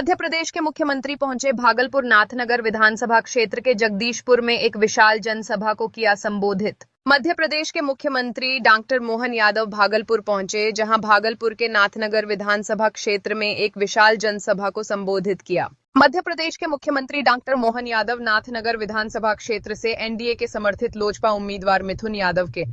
मध्य प्रदेश के मुख्यमंत्री पहुंचे भागलपुर नाथनगर विधानसभा क्षेत्र के जगदीशपुर में एक विशाल जनसभा को किया संबोधित। मध्य प्रदेश के मुख्यमंत्री डॉक्टर मोहन यादव भागलपुर पहुंचे, जहां भागलपुर के नाथनगर विधानसभा क्षेत्र में एक विशाल जनसभा को संबोधित किया। मध्य प्रदेश के मुख्यमंत्री डॉक्टर मोहन यादव नाथनगर विधानसभा क्षेत्र से एनडीए के समर्थित लोजपा उम्मीदवार मिथुन यादव के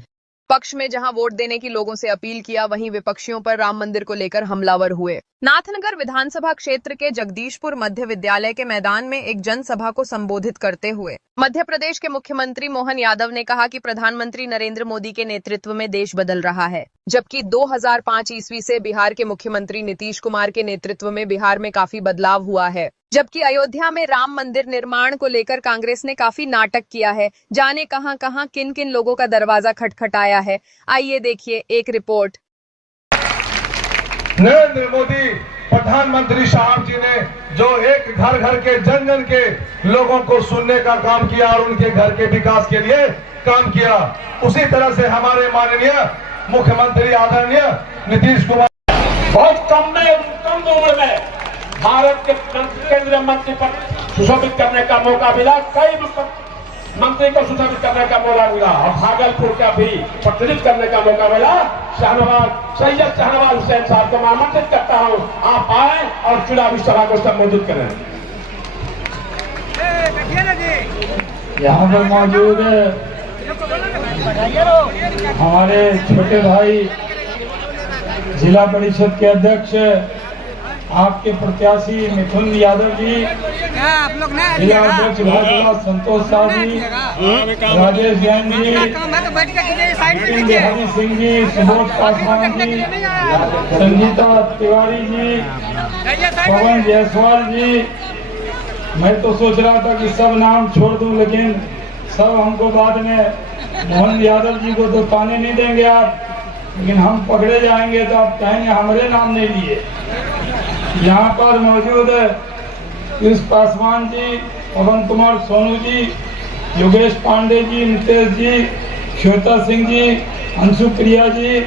पक्ष में जहां वोट देने की लोगों से अपील किया, वहीं विपक्षियों पर राम मंदिर को लेकर हमलावर हुए। नाथनगर विधानसभा क्षेत्र के जगदीशपुर मध्य विद्यालय के मैदान में एक जनसभा को संबोधित करते हुए मध्य प्रदेश के मुख्यमंत्री मोहन यादव ने कहा कि प्रधानमंत्री नरेंद्र मोदी के नेतृत्व में देश बदल रहा है, जबकि 2005 ईस्वी से बिहार के मुख्यमंत्री नीतीश कुमार के नेतृत्व में बिहार में काफी बदलाव हुआ है। जबकि अयोध्या में राम मंदिर निर्माण को लेकर कांग्रेस ने काफी नाटक किया है। जाने कहां किन किन लोगों का दरवाजा खटखटाया है, आइए देखिए एक रिपोर्ट। नरेंद्र मोदी प्रधानमंत्री साहब जी ने जो एक घर घर के जन के लोगों को सुनने का काम किया और उनके घर के विकास के लिए काम किया, उसी तरह से हमारे माननीय मुख्यमंत्री आदरणीय नीतीश कुमार बहुत कम उम्र में भारत के केंद्रीय मंत्री पर सुशोभित करने का मौका मिला, कई मंत्री को सुशोभित करने का मौका मिला और भागलपुर का भी प्रतिनिधित्व करने का मौका मिला। सैयद शाहनवाज हुसैन साहब को मैं आमंत्रित करता हूं, आप आए और चुनावी सभा को संबोधित करें। यहाँ पर मौजूद हमारे छोटे भाई जिला परिषद के अध्यक्ष आपके प्रत्याशी मिथुन यादव जी, जिला अध्यक्ष भाजपा संतोष शाह जी, राजेश जैन जी, हरि सिंह जी, सुबोध पासवान जी, संगीता तिवारी जी, पवन जायसवाल जी। मैं तो सोच रहा था कि सब नाम छोड़ दूं, लेकिन सब हमको बाद में मोहन यादव जी को तो पाने नहीं देंगे आप, लेकिन हम पकड़े जाएंगे तो आप कहेंगे हमारे नाम नहीं लिए। यहाँ पर मौजूद कृष्ण पासवान जी, पवन कुमार सोनू जी, योगेश पांडे जी, नितेश जी, श्वेता सिंह जी, अंशु प्रिया जी,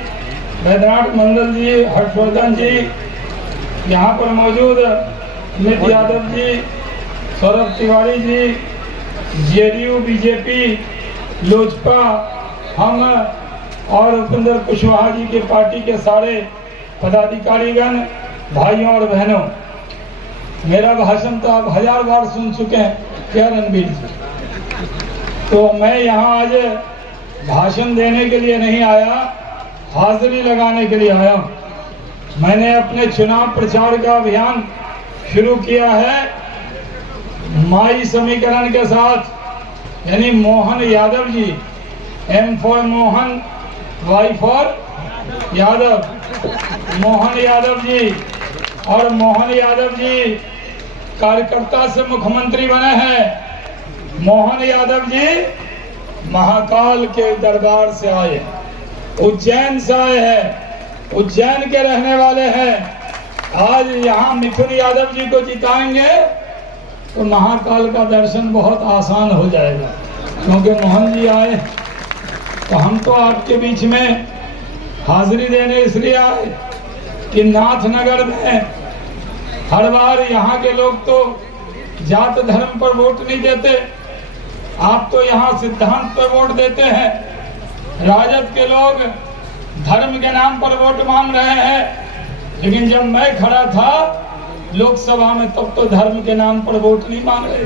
वैद्यनाथ मंडल जी, हर्षवर्धन जी, यहाँ पर मौजूद अमित यादव जी, सौरभ तिवारी जी, जेडीयू, बीजेपी, लोजपा, हम और उपेंद्र कुशवाहा जी के पार्टी के सारे पदाधिकारीगण, भाइयों और बहनों, मेरा भाषण तो आप 1000 बार सुन चुके हैं क्या रणबीर जी, तो मैं यहाँ आज भाषण देने के लिए नहीं आया, हाजिरी लगाने के लिए आया। मैंने अपने चुनाव प्रचार का अभियान शुरू किया है माई समीकरण के साथ, यानी Mohan Yadav ji, M for Mohan, Y for Yadav, Mohan Yadav ji. और मोहन यादव जी कार्यकर्ता से मुख्यमंत्री बने हैं। मोहन यादव जी महाकाल के दरबार से आए, उज्जैन से आए हैं, उज्जैन के रहने वाले हैं। आज यहाँ मिथुन यादव जी को जिताएंगे तो महाकाल का दर्शन बहुत आसान हो जाएगा, क्योंकि मोहन जी आए। तो हम तो आपके बीच में हाजिरी देने इसलिए आए कि नाथनगर में हर बार यहाँ के लोग तो जात धर्म पर वोट नहीं देते, आप तो यहाँ सिद्धांत पर वोट देते हैं। राजद के लोग धर्म के नाम पर वोट मांग रहे हैं, लेकिन जब मैं खड़ा था लोकसभा में तब तो धर्म के नाम पर वोट नहीं मांग रहे।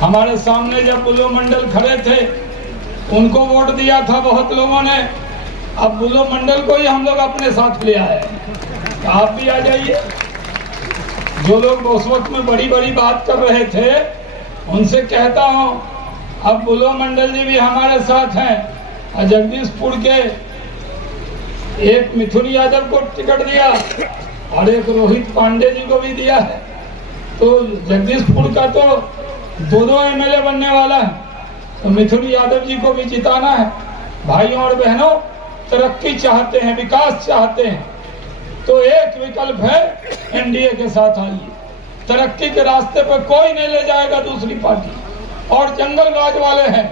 हमारे सामने जब बुलो मंडल खड़े थे, उनको वोट दिया था बहुत लोगों ने, अब बुलो मंडल को ही हम लोग अपने साथ ले आए। तो आप भी आ जाइए। जो लोग उस वक्त में बड़ी बड़ी बात कर रहे थे, उनसे कहता हूँ अब बुलो मंडल जी भी हमारे साथ हैं। और जगदीशपुर के एक मिथुन यादव को टिकट दिया और एक रोहित पांडे जी को भी दिया है, तो जगदीशपुर का तो दो एमएलए बनने वाला है, तो मिथुन यादव जी को भी जिताना है। भाइयों और बहनों, तरक्की चाहते हैं, विकास चाहते हैं, तो एक विकल्प है एनडीए के साथ आइए। तरक्की के रास्ते पर कोई नहीं ले जाएगा दूसरी पार्टी। और जंगल राज वाले हैं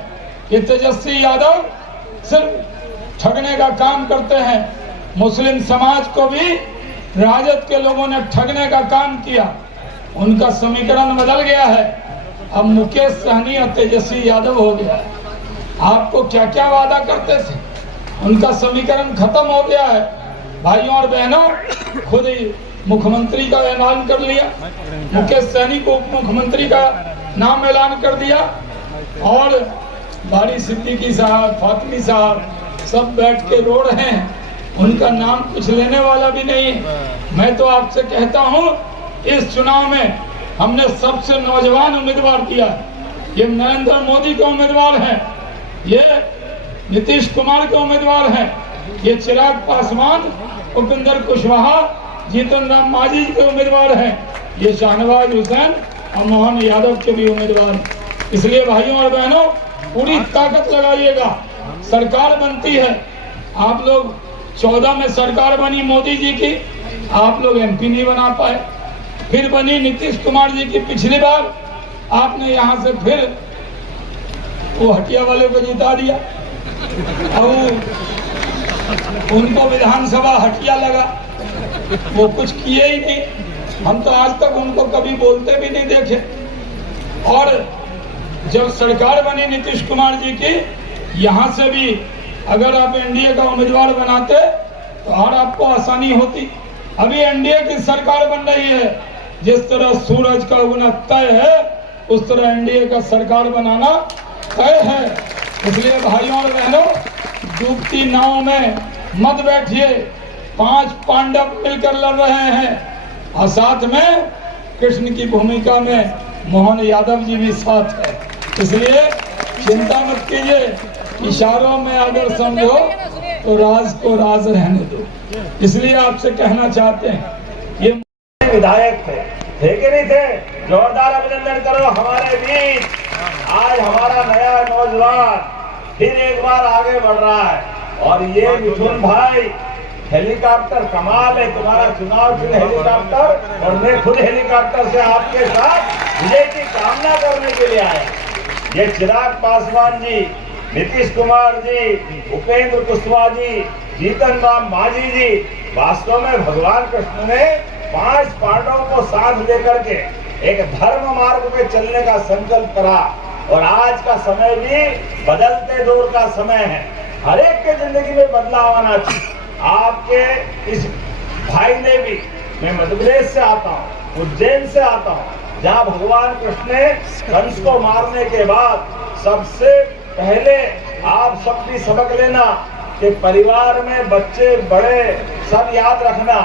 ये तेजस्वी यादव, सिर्फ ठगने का काम करते हैं। मुस्लिम समाज को भी राजद के लोगों ने ठगने का काम किया। उनका समीकरण बदल गया है। अब मुकेश सहनी और तेजस्वी यादव हो गया है। आपको क्या क्या वादा करते थे, उनका समीकरण खत्म हो गया है। भाइयों और बहनों, खुद ही मुख्यमंत्री का ऐलान कर लिया, मुकेश सहनी को उप मुख्यमंत्री का नाम ऐलान कर दिया और बारी सिद्दीकी साहब, फातिमी साहब सब बैठ के रो रहे हैं। उनका नाम कुछ लेने वाला भी नहीं है। मैं तो आपसे कहता हूं, इस चुनाव में हमने सबसे नौजवान उम्मीदवार दिया। ये नरेंद्र मोदी के उम्मीदवार हैं, ये नीतीश कुमार के उम्मीदवार हैं, ये चिराग पासवान, उपेंद्र कुशवाहा, जीतन राम मांझी के उम्मीदवार हैं, ये शाहनवाज हुसैन और मोहन यादव के भी उम्मीदवार हैं। इसलिए भाइयों और बहनों, पूरी ताकत लगाइएगा। सरकार बनती है, आप लोग 14 में सरकार बनी मोदी जी की, आप लोग MP नहीं बना पाए। फिर बनी नीतीश कुमार जी की पिछली बार, आपने यहाँ से फिर वो हटिया वाले को जिता दिया और उनको विधानसभा हटिया लगा, वो कुछ किए ही नहीं। हम तो आज तक उनको कभी बोलते भी नहीं देखे। और जब सरकार बनी नीतीश कुमार जी की, यहाँ से भी अगर आप NDA का उम्मीदवार बनाते तो और आपको आसानी होती। अभी NDA की सरकार बन रही है। जिस तरह सूरज का उगना तय है, उस तरह NDA का सरकार बनाना तय है। इसलिए भाइयों और बहनों, डूबती नाव में मत बैठिए। 5 पांडव मिलकर लड़ रहे हैं और साथ में कृष्ण की भूमिका में मोहन यादव जी भी साथ है। इसलिए चिंता मत कीजिए, इशारों में अगर समझो तो राज को राज रहने दो। इसलिए आपसे कहना चाहते हैं, ये विधायक थे कि नहीं थे? जोरदार अभिनंदन करो हमारे बीच। आज हमारा नया नौजवान फिर एक बार आगे बढ़ रहा है। और ये मिथुन भाई, हेलीकॉप्टर कमाल है तुम्हारा, चुनाव के लिए हेलीकॉप्टर, और मैं खुद हेलीकॉप्टर से आपके साथ विजय की कामना करने के लिए आया। ये चिराग पासवान जी, नीतीश कुमार जी, उपेंद्र कुशवाहा जी, जीतन राम मांझी जी, वास्तव में भगवान कृष्ण ने 5 पांडवों को साथ लेकर के एक धर्म मार्ग पे चलने का संकल्प करा। और आज का समय भी बदलते दौर का समय है। हर एक के जिंदगी में बदलाव आना चाहिए। आपके इस भाई ने भी, मैं मध्य प्रदेश से आता हूँ, उज्जैन से आता हूँ, जहाँ भगवान कृष्ण ने कंस को मारने के बाद सबसे पहले आप सब भी सबक लेना कि परिवार में बच्चे बड़े सब याद रखना,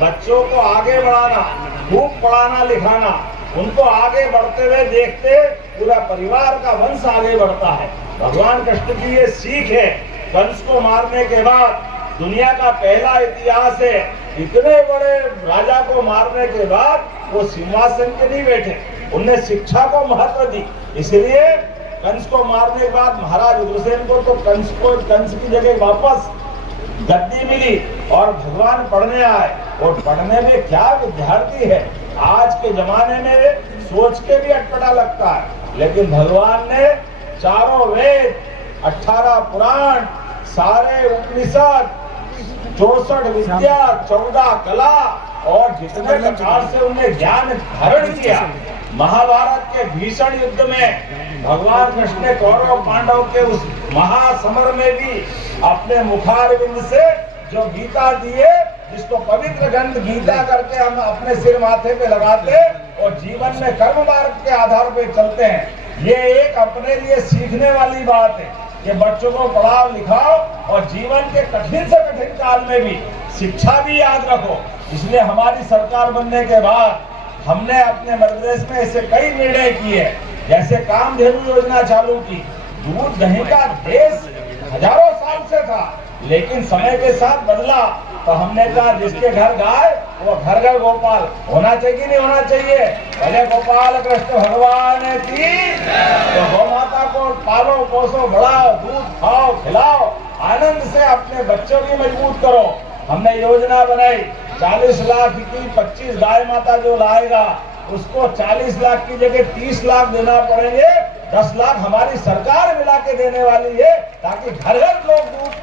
बच्चों को आगे बढ़ाना, खूब पढ़ाना लिखाना, उनको आगे बढ़ते हुए देखते पूरा परिवार का वंश आगे बढ़ता है। भगवान कृष्ण की ये सीख है। कंस को मारने के बाद दुनिया का पहला इतिहास है, इतने बड़े राजा को मारने के बाद वो सिंहासन पे नहीं बैठे, उनने शिक्षा को महत्व दी। इसलिए कंस को मारने के बाद महाराज उग्रसेन को तो कंस की जगह वापस गद्दी मिली और भगवान पढ़ने आए। और पढ़ने में क्या विद्यार्थी है, आज के जमाने में सोच के भी अटपटा लगता है, लेकिन भगवान ने चारों वेद, 18 पुराण, सारे उपनिषद, 64 विद्या, 14 कला और जितने प्रकार से उन्हें ज्ञान धारण किया। महाभारत के भीषण युद्ध में भगवान कृष्ण ने कौरव पांडव के उस महासमर में भी अपने मुखारविंद से जो गीता दिए, जिसको पवित्र ग्रंथ गीता करके हम अपने सिर माथे पे लगाते और जीवन में कर्म मार्ग के आधार पे चलते हैं। ये एक अपने लिए सीखने वाली बात है कि बच्चों को पढ़ाओ लिखाओ और जीवन के कठिन से कठिन काल में भी शिक्षा भी याद रखो। इसलिए हमारी सरकार बनने के बाद हमने अपने मध्य प्रदेश में ऐसे कई निर्णय किए, जैसे कामधेनु योजना चालू की। दूध दही का देश हजारों साल से था, लेकिन समय के साथ बदला तो हमने कहा जिसके घर गाय वो घर घर गोपाल होना चाहिए कि नहीं होना चाहिए? भले गोपाल कृष्ण भगवान की। तो गौ माता को पालो पोसो, बढ़ाओ, दूध खाओ खिलाओ, आनंद से अपने बच्चों की मजबूत करो। हमने योजना बनाई 40 लाख की 25 गाय माता जो लाएगा उसको 40 लाख की जगह 30 लाख देना पड़ेंगे। 10 लाख हमारी सरकार मिला के देने वाली है, ताकि घर घर लोग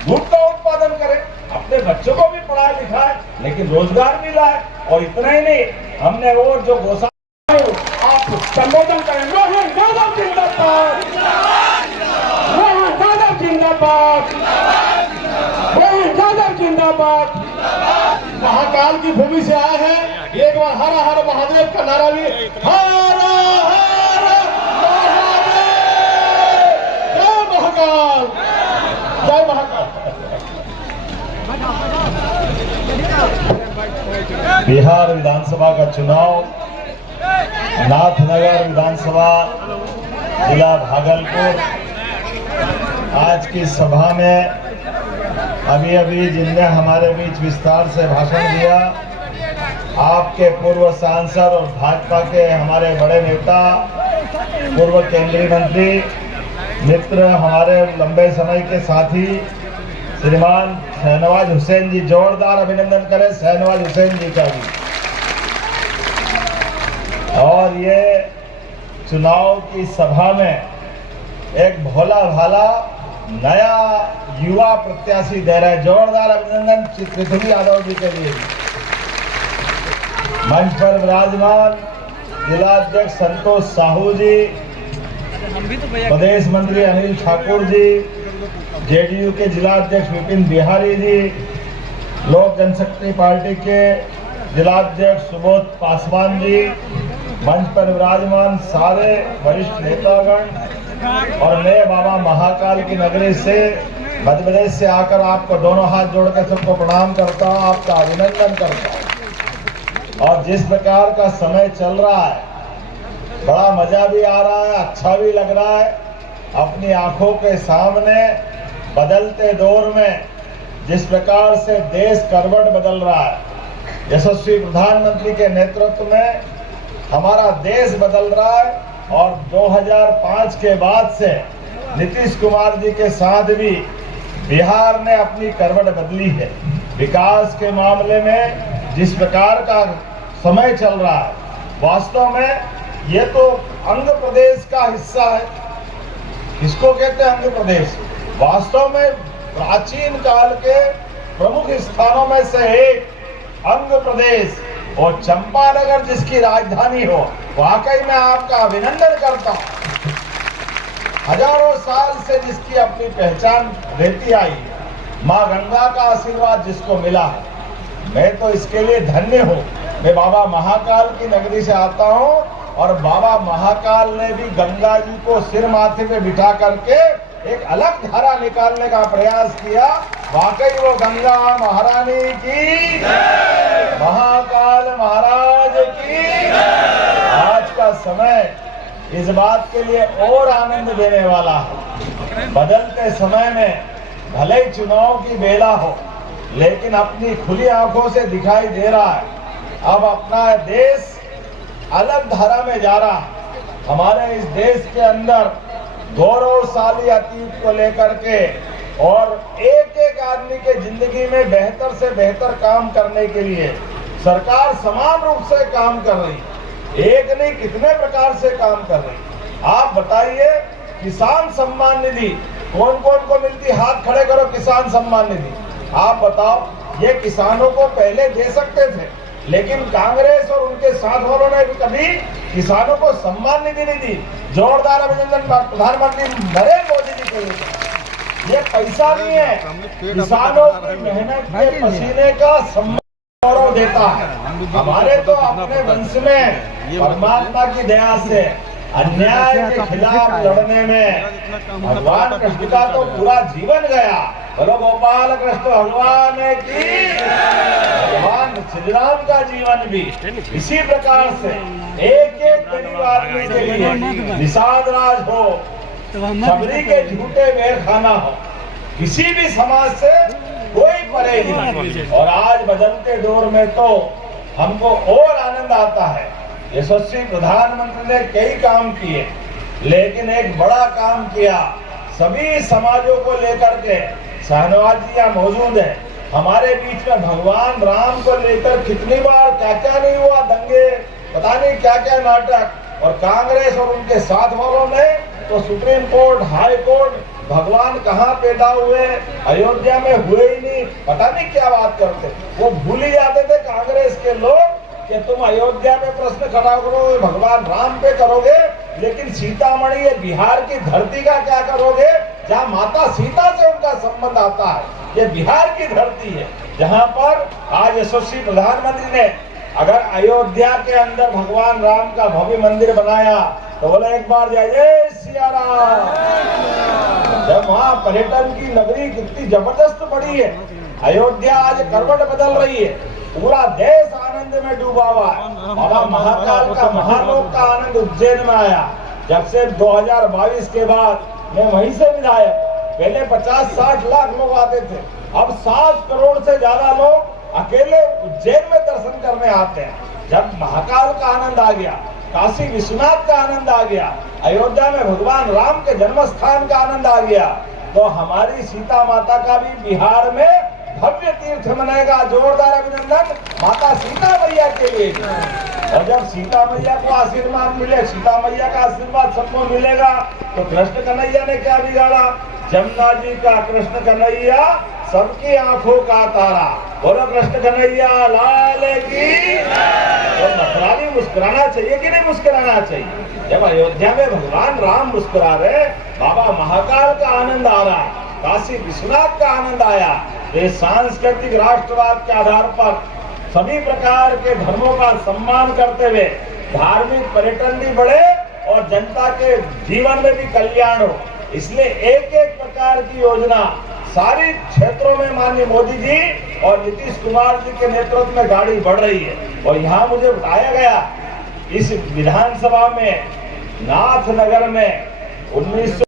दूध का उत्पादन करें, अपने बच्चों को भी पढ़ाए लिखाए, लेकिन रोजगार भी लाए। और इतना ही नहीं, हमने वो जो गौशाला आप संबोधन करें। मोहन यादव जिंदाबाद, मोहन यादव जिंदाबाद, मोहन यादव जिंदाबाद। महाकाल की भूमि से आए हैं, एक बार हर हर महादेव का नारा भी, हर हर महादेव, जय महाकाल, जय महाकाल। बिहार विधानसभा का चुनाव नाथनगर विधानसभा जिला भागलपुर। आज की सभा में अभी जिनने हमारे बीच विस्तार से भाषण दिया, आपके पूर्व सांसद और भाजपा के हमारे बड़े नेता, पूर्व केंद्रीय मंत्री मित्र, हमारे लंबे समय के साथी श्रीमान शहनवाज हुसैन जी, जोरदार अभिनंदन करें शहनवाज हुसैन जी का भी। और ये चुनाव की सभा में एक भोला भाला नया युवा प्रत्याशी दे रहे, जोरदार अभिनंदन पृथ्वी यादव जी के लिए। मंच पर विराजमान जिला अध्यक्ष संतोष साहू जी, प्रदेश मंत्री अनिल ठाकुर जी, जेडीयू के जिला अध्यक्ष विपिन बिहारी जी, लोक जनशक्ति पार्टी के जिला अध्यक्ष सुबोध पासवान जी, मंच पर विराजमान सारे वरिष्ठ नेतागण, और मैं बाबा महाकाल की नगरी से मध्य प्रदेश से आकर आपको दोनों हाथ जोड़कर सबको प्रणाम करता हूँ, आपका अभिनंदन करता हूँ। और जिस प्रकार का समय चल रहा है, बड़ा मजा भी आ रहा है, अच्छा भी लग रहा है। अपनी आंखों के सामने बदलते दौर में जिस प्रकार से देश करवट बदल रहा है, यशस्वी प्रधानमंत्री के नेतृत्व में हमारा देश बदल रहा है। और 2005 के बाद से नीतीश कुमार जी के साथ भी बिहार ने अपनी करवट बदली है। विकास के मामले में जिस प्रकार का समय चल रहा है, वास्तव में ये तो अंग प्रदेश का हिस्सा है। इसको कहते हैं अंग प्रदेश। वास्तव में प्राचीन काल के प्रमुख स्थानों में से एक अंग प्रदेश, और चंपानगर जिसकी राजधानी हो, वाकई में आपका अभिनंदन करता हूं। हजारों साल से जिसकी अपनी पहचान रहती आई, मां गंगा का आशीर्वाद जिसको मिला, मैं तो इसके लिए धन्य हूं। मैं बाबा महाकाल की नगरी से आता हूं, और बाबा महाकाल ने भी गंगा जी को सिर माथे पे बिठा करके एक अलग धारा निकालने का प्रयास किया। वाकई वो गंगा महारानी की, महाकाल महाराज की। आज का समय इस बात के लिए और आनंद देने वाला है। बदलते समय में भले ही चुनाव की बेला हो, लेकिन अपनी खुली आंखों से दिखाई दे रहा है अब अपना देश अलग धारा में जा रहा है। हमारे इस देश के अंदर गौरवशाली अतीत को लेकर के और एक एक आदमी के जिंदगी में बेहतर से बेहतर काम करने के लिए सरकार समान रूप से काम कर रही है। एक नहीं, कितने प्रकार से काम कर रही है। आप बताइए, किसान सम्मान निधि कौन कौन को मिलती? हाथ खड़े करो। किसान सम्मान निधि आप बताओ, ये किसानों को पहले दे सकते थे, लेकिन कांग्रेस और उनके साथ वालों ने भी कभी किसानों को सम्मान निधि नहीं दी। जोरदार अभिनंदन प्रधानमंत्री नरेंद्र मोदी जी के लिए। ये पैसा नहीं है, किसानों की मेहनत के पसीने का सम्मान गौरव देता है। हमारे तो अपने वंश में परमात्मा की दया से अन्याय के खिलाफ लड़ने में भगवान कृष्ण का तो पूरा जीवन गया। बोलो गोपाल कृष्ण भगवान की। भगवान श्री राम का जीवन भी इसी प्रकार से एक एक गरीब आदमी के लिए निषाद राज हो, सबरी के झूठे मेर खाना हो, किसी भी समाज से कोई परे नहीं। और आज बदलते दौर में तो हमको और आनंद आता है। यशस्वी प्रधानमंत्री ने कई काम किए, लेकिन एक बड़ा काम किया, सभी समाजों को लेकर के। शहनवाज जी यहाँ मौजूद है, हमारे बीच में भगवान राम को लेकर कितनी बार क्या क्या नहीं हुआ, दंगे, पता नहीं क्या क्या नाटक। और कांग्रेस और उनके साथ वालों ने तो सुप्रीम कोर्ट, हाई कोर्ट, भगवान कहाँ पैदा हुए, अयोध्या में हुए ही नहीं, पता नहीं क्या बात करते। वो भूल ही जाते थे कांग्रेस के लोग कि तुम अयोध्या में प्रश्न खड़ा करोगे, भगवान राम पे करोगे, लेकिन सीतामढ़ी ये बिहार की धरती का क्या करोगे, जहाँ माता सीता से उनका संबंध आता है। ये बिहार की धरती है, जहाँ पर आज यशस्वी प्रधानमंत्री ने अगर अयोध्या के अंदर भगवान राम का भव्य मंदिर बनाया तो बोला एक बार जय सिया राम। जब वहाँ पर्यटन की नगरी कितनी जबरदस्त बड़ी है, अयोध्या आज करवट बदल रही है, पूरा देश आनंद में डूबा हुआ है। बाबा महाकाल का महालोक का आनंद उज्जैन में आया। जब से 2022 के बाद मैं वहीं से विधायक, पहले 50-60 लाख लोग आते थे, अब 7 करोड़ से ज्यादा लोग अकेले उज्जैन में दर्शन करने आते हैं। जब महाकाल का आनंद आ गया, काशी विश्वनाथ का आनंद आ गया, अयोध्या में भगवान राम के जन्म स्थान का आनंद आ गया, तो हमारी सीता माता का भी बिहार में भव्य तीर्थ मनाएगा। जोरदार अभिनंदन माता सीता मैया के लिए। और जब सीता मैया को आशीर्वाद मिले, सीता मैया का आशीर्वाद सबको मिलेगा, तो कृष्ण कन्हैया ने क्या बिगाड़ा? जमुना जी का कृष्ण कन्हैया सबकी आंखों का तारा। बोलो कृष्ण कन्हैया लाल की। तो नखराली मुस्कुराना चाहिए कि नहीं मुस्कुराना चाहिए? जब अयोध्या में भगवान राम मुस्कुरा रहे, बाबा महाकाल का आनंद आ रहा, काशी विश्वनाथ का आनंद आया, ये सांस्कृतिक राष्ट्रवाद के आधार पर सभी प्रकार के धर्मों का सम्मान करते हुए धार्मिक पर्यटन भी बढ़े और जनता के जीवन में भी कल्याण हो। इसलिए एक एक प्रकार की योजना सारी क्षेत्रों में माननीय मोदी जी और नीतीश कुमार जी के नेतृत्व में गाड़ी बढ़ रही है। और यहाँ मुझे बताया गया इस विधानसभा में नाथनगर में 1900